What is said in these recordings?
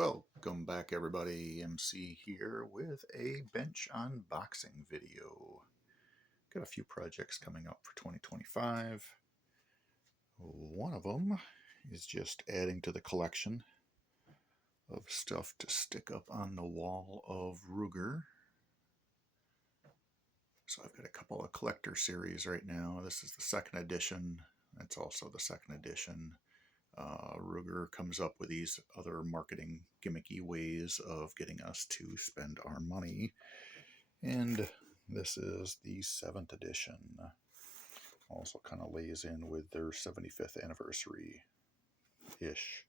Welcome back everybody, MC here with a bench unboxing video. Got a few projects coming up for 2025. One of them is just adding to the collection of stuff to stick up on the wall of Ruger. So I've got a couple of collector series right now. This is the second edition. It's also the second edition. Ruger comes up with these other marketing gimmicky ways of getting us to spend our money. And this is the 7th edition. Also kind of lays in with their 75th anniversary-ish.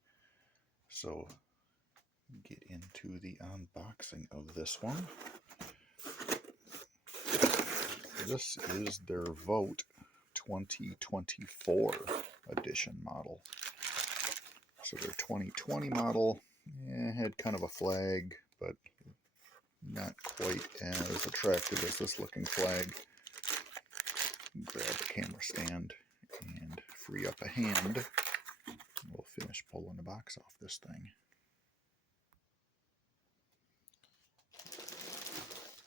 So get into the unboxing of this one. This is their Vote 2024 edition model. So their 2020 model had kind of a flag, but not quite as attractive as this looking flag. Grab a camera stand and free up a hand. We'll finish pulling the box off this thing.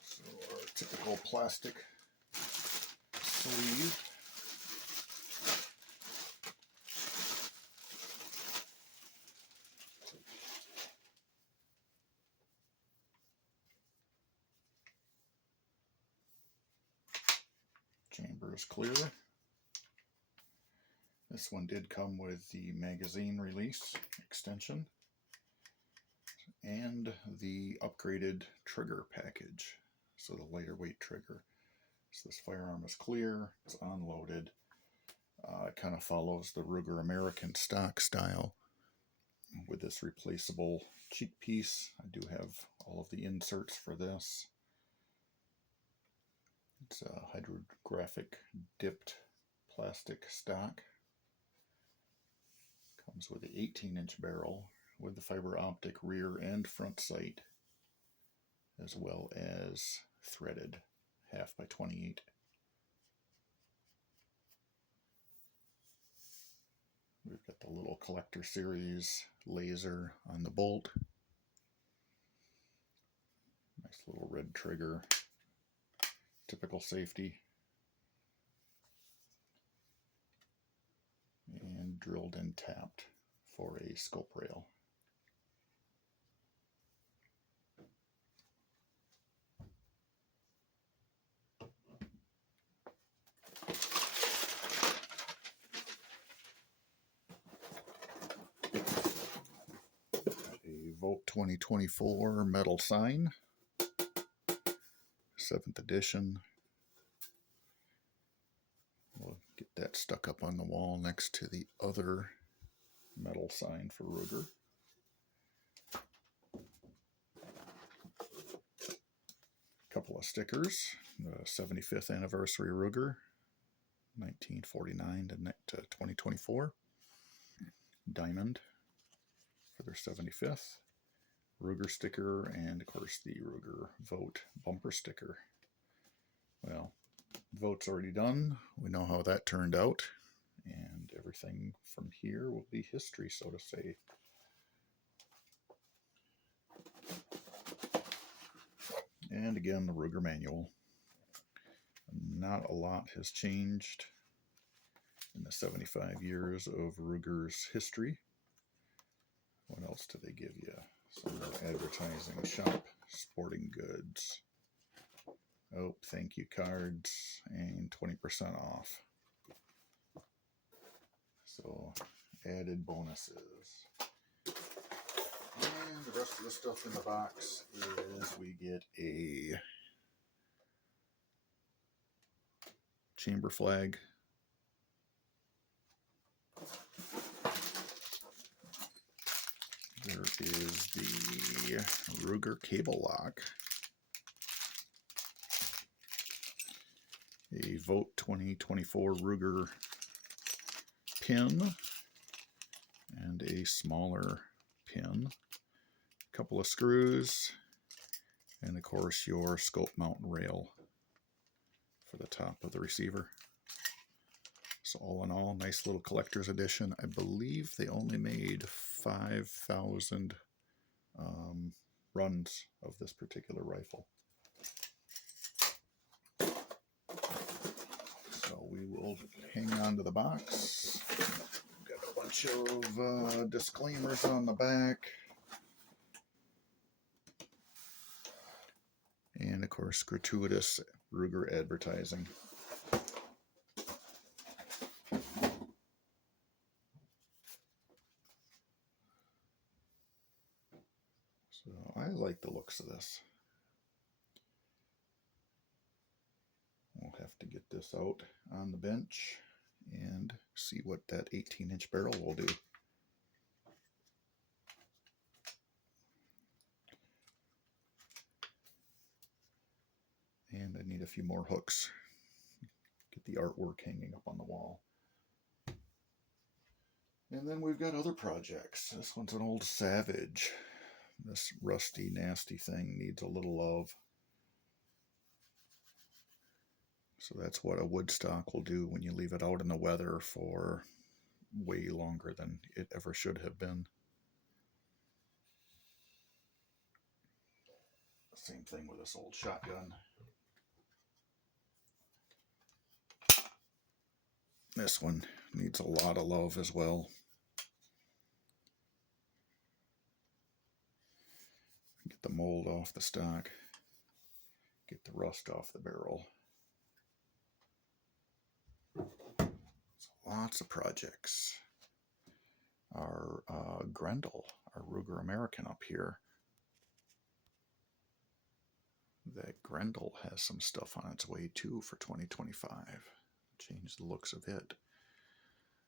So our typical plastic sleeve. Chamber is clear. This one did come with the magazine release extension and the upgraded trigger package, so the lighter weight trigger. So this firearm is clear, it's unloaded. It kind of follows the Ruger American stock style with this replaceable cheek piece. I do have all of the inserts for this. It's a hydrographic dipped plastic stock. Comes with the 18-inch barrel with the fiber optic rear and front sight, as well as threaded 1/2x28. We've got the little collector series laser on the bolt. Nice little red trigger. Typical safety. And drilled and tapped for a scope rail. A Vote 2024 metal sign, 7th edition. We'll get that stuck up on the wall next to the other metal sign for Ruger. Couple of stickers. The 75th anniversary Ruger, 1949 to 2024. Diamond for their 75th. Ruger sticker, and of course the Ruger Vote bumper sticker. Well, Vote's already done. We know how that turned out, and everything from here will be history, so to say. And again, the Ruger manual. Not a lot has changed in the 75 years of Ruger's history. What else do they give you? Some more advertising. Shop sporting goods. Oh, thank you cards and 20% off. So, added bonuses. And the rest of the stuff in the box is we get a chamber flag. There is the Ruger cable lock. A Vote 2024 Ruger pin and a smaller pin. A couple of screws, and of course your scope mount rail for the top of the receiver. So all in all, nice little collector's edition. I believe they only made 5,000 runs of this particular rifle. So we will hang on to the box. Got a bunch of disclaimers on the back. And of course, gratuitous Ruger advertising. So I like the looks of this. We'll have to get this out on the bench and see what that 18-inch barrel will do. And I need a few more hooks. Get the artwork hanging up on the wall. And then we've got other projects. This one's an old Savage. This rusty, nasty thing needs a little love. So that's what a wood stock will do when you leave it out in the weather for way longer than it ever should have been. Same thing with this old shotgun. This one needs a lot of love as well. Get the mold off the stock. Get the rust off the barrel. So lots of projects. Our Grendel, our Ruger American up here. That Grendel has some stuff on its way too for 2025. Change the looks of it.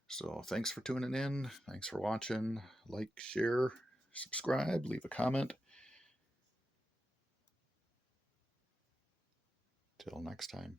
So thanks for tuning in. Thanks for watching. Like, share, subscribe, leave a comment. Till next time.